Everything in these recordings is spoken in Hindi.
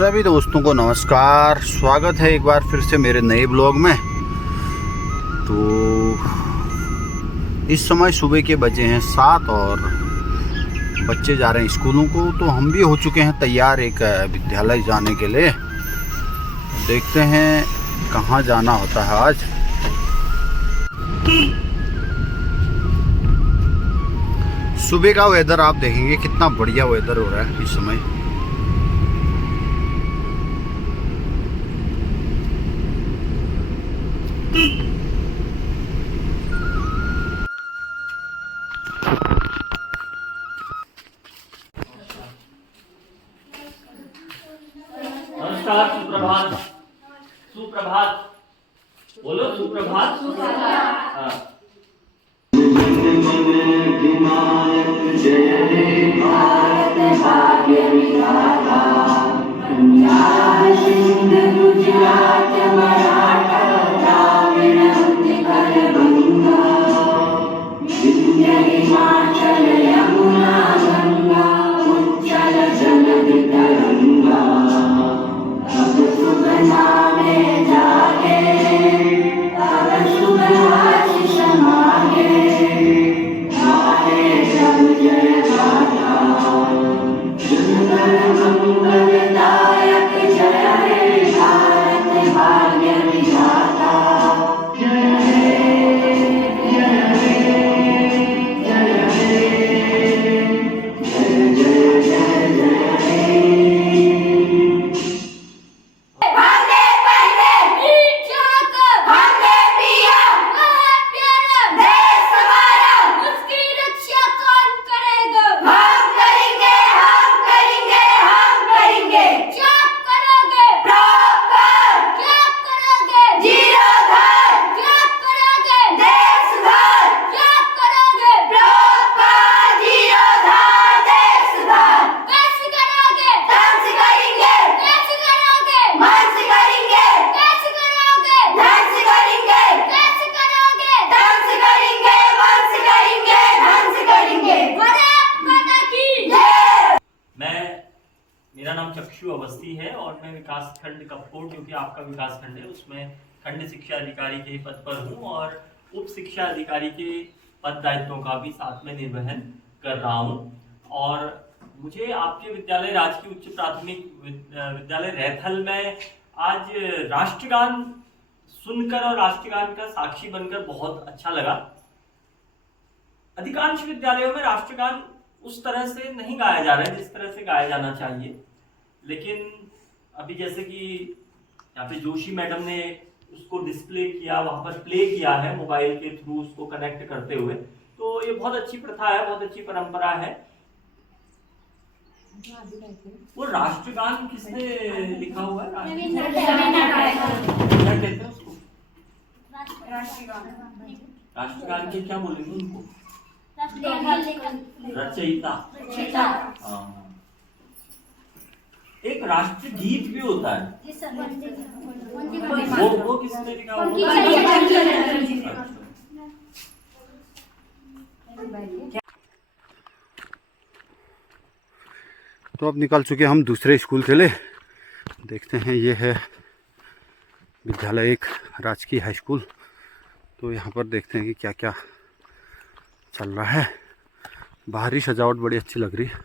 सभी दोस्तों को नमस्कार। स्वागत है एक बार फिर से मेरे नए ब्लॉग में। तो इस समय सुबह के बजे हैं 7 और बच्चे जा रहे हैं स्कूलों को। तो हम भी हो चुके हैं तैयार एक विद्यालय जाने के लिए। देखते हैं कहाँ जाना होता है आज। सुबह का वेदर आप देखेंगे कितना बढ़िया वेदर हो रहा है इस समय। नमस्कार, सुप्रभात। सुप्रभात बोलो, सुप्रभात। हाँ। मेरा नाम चक्षु अवस्थी है और मैं विकास खंड कपकोट, जो कि आपका विकास खंड है, उसमें खंड शिक्षा अधिकारी के पद पर हूं और उप शिक्षा अधिकारी के पद दायित्वों का भी साथ में निर्वहन कर रहा हूं। और मुझे आपके विद्यालय राजकीय उच्च प्राथमिक विद्यालय रैथल में आज राष्ट्रगान सुनकर और राष्ट्रगान का साक्षी बनकर बहुत अच्छा लगा। अधिकांश विद्यालयों में राष्ट्रगान उस तरह से नहीं गाया जा रहा है जिस तरह से गाया जाना चाहिए, लेकिन अभी जैसे कि यहाँ पे जोशी मैडम ने उसको डिस्प्ले किया, वहां पर प्ले किया है मोबाइल के थ्रू उसको कनेक्ट करते हुए, तो ये बहुत अच्छी प्रथा है, बहुत अच्छी परंपरा है। वो राष्ट्रगान किसने लिखा हुआ है? क्या कहते हैं उसको? राष्ट्रगान के क्या बोलेंगे उनको? रचयिता। एक राष्ट्रगीत भी होता है, वो किसने लिखा होगा? तो अब निकल चुके हम दूसरे स्कूल के लिए। देखते हैं, ये है विद्यालय एक राजकीय हाई स्कूल। तो यहाँ पर देखते हैं कि क्या क्या चल रहा है। बाहरी सजावट बड़ी अच्छी लग रही है,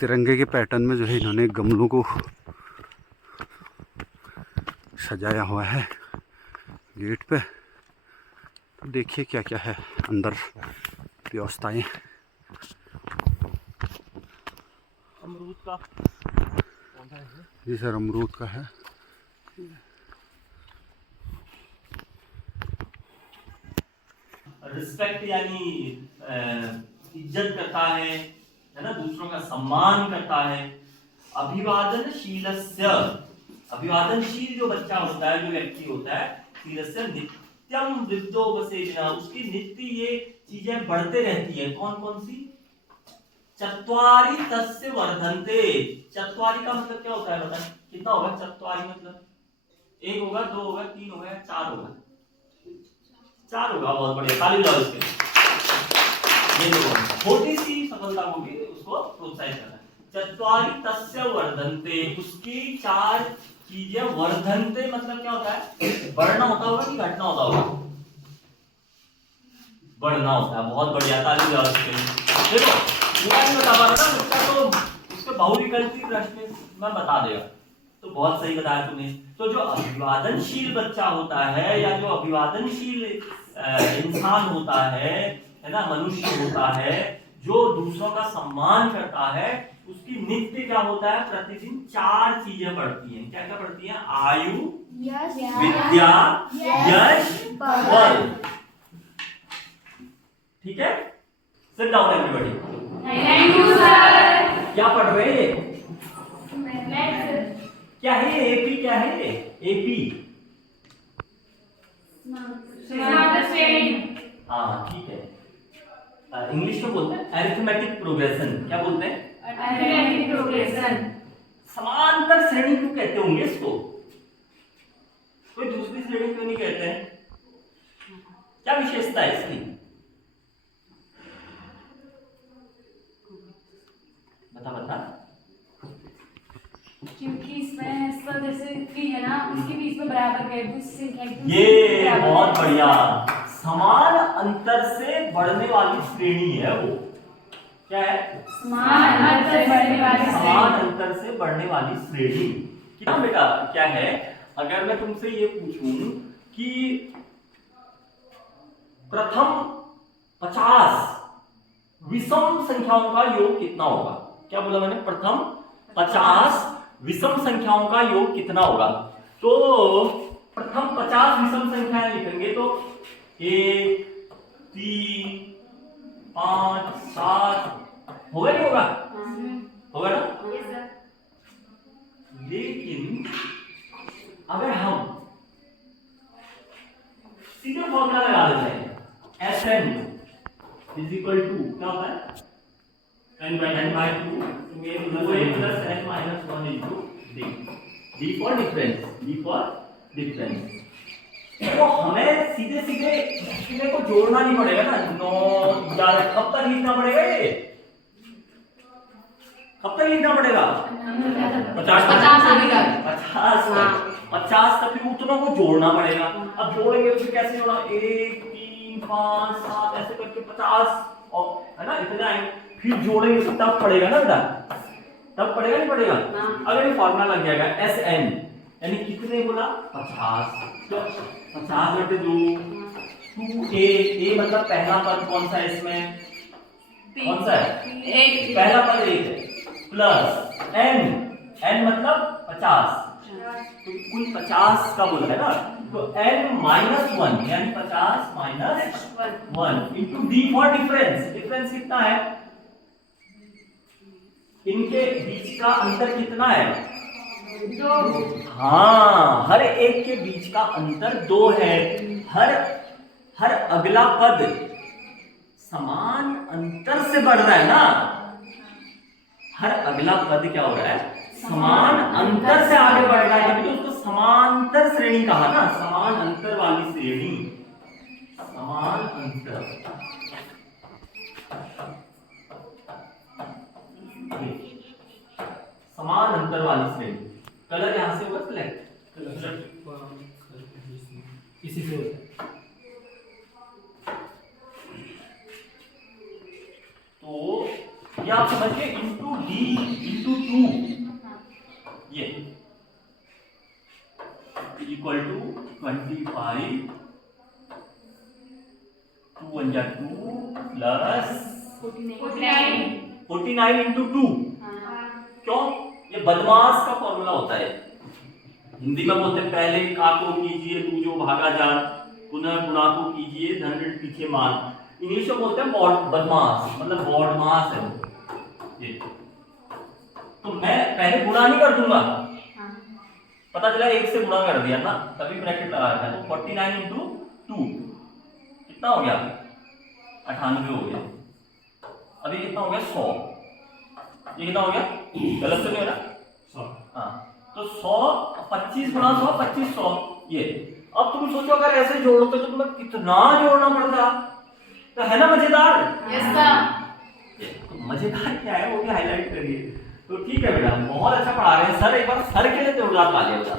तिरंगे के पैटर्न में जो है इन्होंने गमलों को सजाया हुआ है गेट पे। तो देखिए क्या क्या है अंदर व्यवस्थाएं। अमरूद का जी सर, अमरूद का है। रिस्पेक्ट यानी इज्जत करता है ना, दूसरों का सम्मान करता है। अभिवादनशीलस्य, अभिवादनशील जो बच्चा होता है, जो व्यक्ति होता है, शीलस्य नित्यम वृद्धोपसेचना, उसकी नित्य ये चीजें बढ़ते रहती है। कौन कौन सी? चत्वारि तस्य वर्धन्ते। चत्वारि का मतलब क्या होता है बता? कितना होगा चत्वारि? मतलब 1 होगा, 2 होगा, 3 होगा, 4 होगा? 4 होगा। बहुत बढ़िया, ताली बजाओ इसके लिए। ये देखो छोटी सी सफलता होगी, उसको प्रोत्साहित करना। चत्वारि तस्य वर्धन्ते, उसकी 4 चीजें वर्धन्ते मतलब क्या होता है? बढ़ना होता होगा कि घटना होता होगा? बढ़ना होता है। बहुत बढ़िया, ताली बजाओ इसके लिए। देखो पूरा नहीं बता पा रहा ना बच्चा, तो उसके बहुविकल्पी प्रश्न में बता देगा। तो बहुत सही बताया तुमने। तो जो अभिवादनशील बच्चा होता है या जो अभिवादनशील इंसान होता है ना, मनुष्य होता है, जो दूसरों का सम्मान करता है, उसकी नित्य क्या होता है? प्रतिदिन 4 चीजें बढ़ती हैं। क्या क्या बढ़ती हैं? आयु, विद्या, यश, बल। ठीक है, sit down everybody. Thank you sir. क्या पढ़ रहे हैं? क्या है ये? एपी क्या है ये? एपी हाँ ठीक है। इंग्लिश में बोलते हैं अरिथमेटिक प्रोग्रेशन। क्या बोलते हैं? Arithmetic progression. समांतर श्रेणी क्यों कहते होंगे इसको? कोई दूसरी श्रेणी क्यों नहीं कहते हैं? क्या विशेषता है इसकी? बता। क्योंकि इसमें जैसे कि है ना, उसके बीच में बराबर है, दूसरी संख्या ये बहुत बढ़िया। समान अंतर से बढ़ने वाली श्रेणी है वो। क्या है? समान अंतर से बढ़ने वाली श्रेणी। समान अंतर से बढ़ने वाली श्रेणी। क्या बेटा क्या है? अगर मैं तुमसे ये पूछूं कि प्रथम 50 विषम संख्याओं का योग कितना होगा? क्या बोला मैंने? प्रथम 50 विषम संख्याओं का योग कितना होगा? तो प्रथम 50 विषम संख्याएं लिखेंगे तो 1, 3, 5, 7 होगा नहीं होगा? होगा ना? लेकिन अगर हम सीधे फॉर्मूला लगा देते हैं, Sn इज इक्वल टू क्या होता है? n by 2 plus n minus 1 into d। d for difference। तो हमें सीधे सीधे इसमें को जोड़ना नहीं पड़ेगा ना। 9, 11 कब तक लिखना पड़ेगा? ये कब तक लिखना पड़ेगा? 50 तक फिर उतना को जोड़ना पड़ेगा। अब जोड़ेंगे तो फिर कैसे जोड़ना? 1, 3, 5, 7 ऐसे करके 50 और है ना इतना है। फिर जोड़ेंगे तो तब पड़ेगा ना बेटा? तब पड़ेगा नहीं पड़ेगा? अगर ये फॉर्मूला लग जाएगा Sn यानी कितने बोला? 50। तो 50 बटे 2 2a मतलब पहला पद कौन सा है इसमें? कौन सा है? एक। पहला पद 1 है प्लस n मतलब 50। तो कुल 50 का बोला है ना, तो n माइनस 1 यानी 50 minus 1 into d for difference. Difference कितना है? इनके बीच का अंतर कितना है? 2। हाँ, हर एक के बीच का अंतर 2 है। हर अगला पद समान अंतर से बढ़ रहा है ना। हर अगला पद क्या हो रहा है? समान अंतर से आगे बढ़ रहा है, तो उसको समांतर श्रेणी कहा ना। समान अंतर वाली श्रेणी, समान अंतर। समान अंतर वाली श्रेणी। कलर यहां से होगा सिलेक्ट, इसी से होता है। तो ये आप समझिए इंटू डी इंटू 2 ये इक्वल टू 25 2 1 2 प्लस 49 इंटू 2। क्यों? ये बदमाश का फॉर्मूला होता है। हिंदी में बोलते हैं पहले का को कीजिए तू जो भागा जा, पुनः गुणा को कीजिए धन ऋण पीछे मान। इंग्लिश में बोलते हैं बदमाश, मतलब बॉडमास है ये। तो मैं पहले गुणा नहीं कर दूंगा, पता चला 1 से गुणा कर दिया ना, तभी ब्रैकेट लगा रखा है। तो 49 इंटू 2 कितना हो गया? 98 हो गया। अभी कितना हो गया? 100। ये कितना हो गया? गलत तो नहीं हो रहा? 100। हाँ, तो 100 25 गुणा 100 2500 ये। अब तुम सोचो अगर ऐसे जोड़ते तो तुम्हें कितना जोड़ना पड़ता, तो है ना मजेदार? Yes sir. तो मजेदार क्या है वो भी हाईलाइट करिए। तो ठीक है बेटा, बहुत अच्छा पढ़ा रहे हैं सर। एक बार सर के लिए जोरदार तालियां बजा।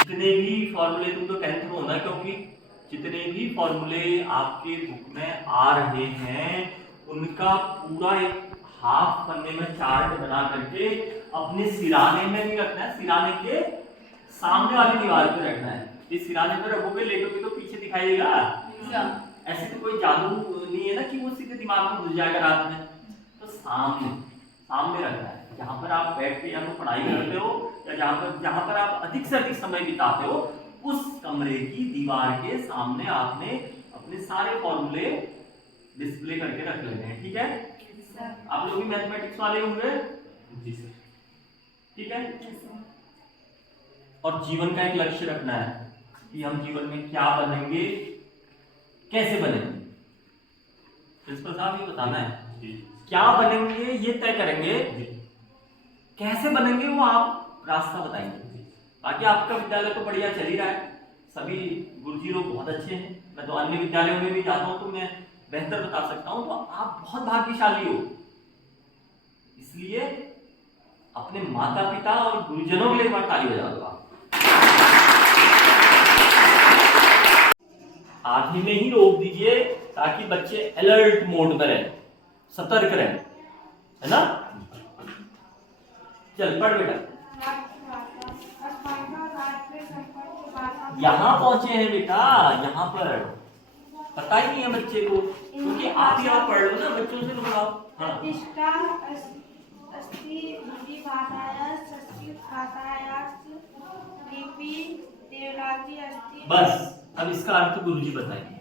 जितने भी फॉर्मूले, तुम तो 10th में होना, क्योंकि जितने भी फॉर्मूले आपके बुक में आ रहे हैं उनका पूरा एक हाफ पन्ने में चार्ट बना करके अपने सिराने में नहीं रखना है, सिराने के सामने वाली दीवार पे रखना है। इस सिराने पे रखोगे, लेटोगे तो पीछे दिखाई देगा। ऐसे तो कोई जादू नहीं है ना कि वो सीधे दिमाग में घुस जाएगा रात में। तो सामने सामने रखना है, जहां पर आप बैठ के या तो पढ़ाई करते हो या जहां पर आप अधिक से अधिक समय बिताते हो, उस कमरे की दीवार के सामने आपने अपने सारे फॉर्मूले डिस्प्ले करके रख लेने हैं। ठीक है, आप लोग भी मैथमेटिक्स वाले होंगे? जी सर। ठीक है, और जीवन का एक लक्ष्य रखना है कि हम जीवन में क्या बनेंगे, कैसे बनेंगे। प्रिंसिपल साहब ये बताना है, क्या बनेंगे ये तय करेंगे, कैसे बनेंगे वो आप रास्ता बताएंगे। बाकी आपका विद्यालय तो बढ़िया चल ही रहा है, सभी गुरुजी लोग बहुत अच्छे हैं। मैं तो अन्य विद्यालयों में भी जाता हूँ तो मैं बेहतर बता सकता हूँ। तो आप बहुत भाग्यशाली हो, इसलिए अपने माता पिता और गुरुजनों के लिए एक बार ताली बजा दो। आधे में ही रोक दीजिए ताकि बच्चे अलर्ट मोड में रहें, सतर्क रहें, है ना। चल पढ़ बेटा। यहाँ पहुंचे हैं बेटा, यहाँ पर पता ही नहीं है बच्चे को, क्योंकि आप ही आप पढ़ लो ना, बच्चों से बताओ। हाँ, बस अब इसका अर्थ गुरुजी बताएंगे।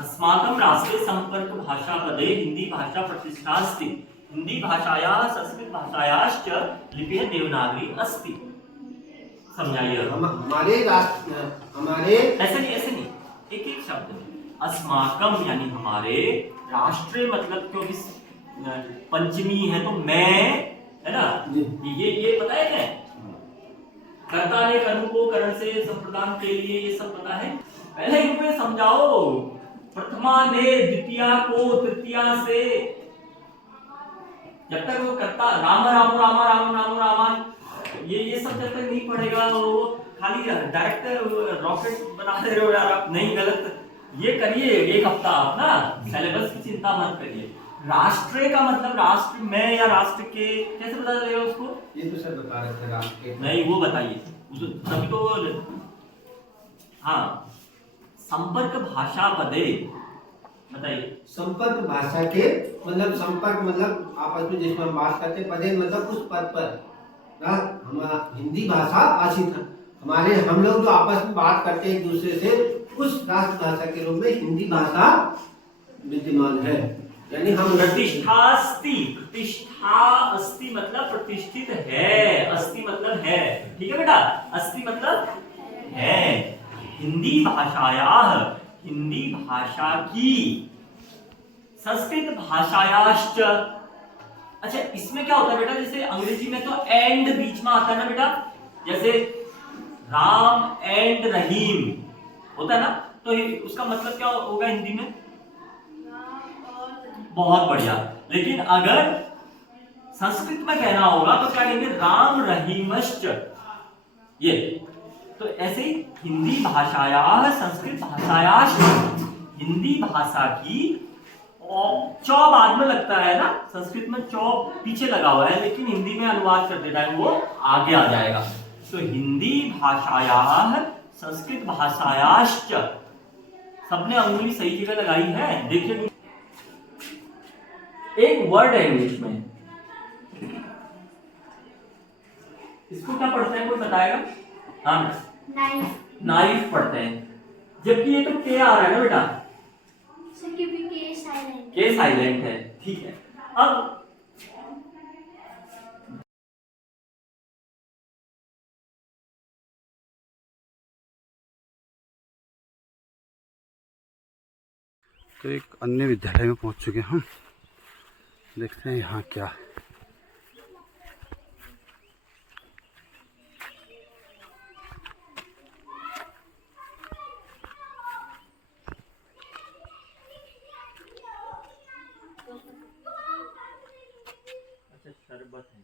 अस्माकं राष्ट्रे संपर्क भाषा पदे हिंदी भाषा प्रतिष्ठास्ति, हिंदी भाषायाः संस्कृत भाषायाश्च लिपिः देवनागरी अस्ति। समझाइए। हमारे ऐसे नहीं, एक एक शब्द में। अस्माकम यानी हमारे, राष्ट्र मतलब क्योंकि पंचमी है तो मैं, है ना। ये पता है क्या? कर्ता ने कर्म को करण से संप्रदान के लिए, ये सब पता है। पहले इनको समझाओ, प्रथमा ने द्वितीया को तृतीया से, जब तक वो कर्ता राम राम राम राम राम राम ये सब जब तक नहीं पढ़ेगा, वो खाली डायरेक्ट रॉकेट बना दे रहे हो यार आप। नहीं, गलत। ये करिए एक हफ्ता आप ना, सिलेबस की चिंता मत करिए। राष्ट्र का मतलब राष्ट्र में या राष्ट्र के, कैसे पता चलेगा उसको? ये तो सर बता रहे थे राष्ट्र के। नहीं, वो बताइए तभी तो। हाँ, संपर्क भाषा पदे बताइए। संपर्क भाषा के मतलब, संपर्क मतलब आपस में जिसमें हम बात करते, पदे मतलब उस पद पर हम हिंदी भाषा भाषित है हमारे, हम लोग जो आपस में बात करते हैं एक दूसरे से, उस राष्ट्र भाषा के रूप में हिंदी भाषा विद्यमान है। यानी हम प्रतिष्ठास्ति, प्रतिष्ठा अस्ति मतलब प्रतिष्ठित है, अस्ति मतलब है। ठीक है बेटा, अस्ति मतलब है। हिंदी भाषायाः, हिंदी भाषा की, संस्कृत भाषायाश्च। अच्छा, इसमें क्या होता है बेटा, जैसे अंग्रेजी में तो एंड बीच में आता है ना बेटा, जैसे राम एंड रहीम होता है ना, तो उसका मतलब क्या होगा हिंदी में? बहुत बढ़िया। लेकिन अगर संस्कृत में कहना होगा तो क्या कहेंगे? राम रहीमश्च। ये तो ऐसे ही हिंदी भाषायाः संस्कृत भाषायाश्च, हिंदी भाषा की, चौ बाद में लगता है ना, संस्कृत में चौ पीछे लगा हुआ है, लेकिन हिंदी में अनुवाद करते टाइम वो आगे आ जाएगा। तो हिंदी भाषायाः संस्कृत भाषायाश्च, सबने अंगुली सही जगह लगाई है। देखिए एक वर्ड है इंग्लिश में, इसको क्या पढ़ते हैं, कोई बताएगा? हाँ, नाइफ। नाइफ पढ़ते हैं, जबकि ये तो के आ रहा है ना बेटा, क्योंकि के साइलेंट, के साइलेंट है। ठीक है, अब तो एक अन्य विद्यालय में पहुंच चुके हैं हम, देखते हैं यहाँ क्या। मोहब्बत है।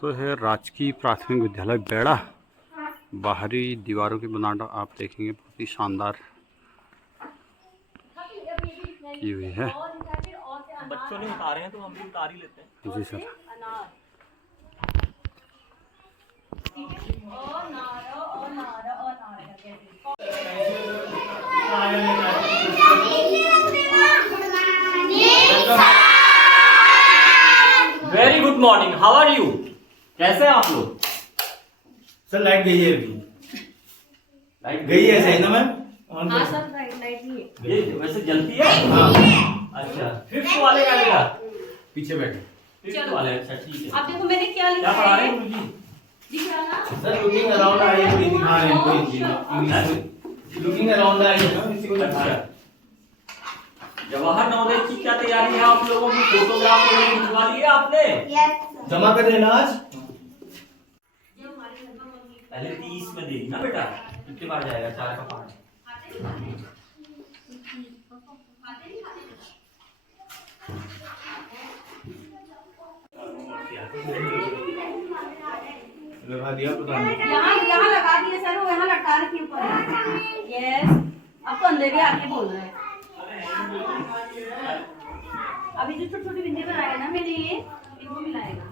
तो है राजकीय प्राथमिक विद्यालय बेड़ा। बाहरी दीवारों की बनावट आप देखेंगे बहुत ही शानदार की हुई है। बच्चों ने उतारे हैं तो हम भी उतार ही लेते हैं। जी sir. Very good morning, how are you? कैसे हैं आप लोग? सर लाइट गई है अभी। लाइट गई है सही ना मैम? हाँ सर, लाइट नहीं है। ये वैसे जलती है? हाँ अच्छा, फिफ्थ वाले का बेटा? पीछे बैठे। फिफ्थ वाले, अच्छा ठीक है। अब देखो मैंने क्या लिखा क्या पढ़ा रहे है, हैं गुरुजी? दिख रहा ना? सर लुकिंग अराउंड आई है तो दिखा रहे हैं कोई इंग्लिश। लुकिंग अराउंड आई है ना इसी को लिखा है। जवाहर नवोदय की क्या तैयारी है आप लोगों की? फोटोग्राफ वगैरह खिंचवा लिए आपने? जमा कर देना आज। पहले 30 में देगी ना बेटा। कितनी बार जाएगा? 4 का 5। लगा दिया पता नहीं। यहाँ लगा दिए सर, वो यहाँ लटका रखी ऊपर। यस, अब तो अंदर भी आके बोल रहा है। अभी जो छोटी छोटी बिंदी बनाएगा ना मेरे लिए, इनको मिलाएगा।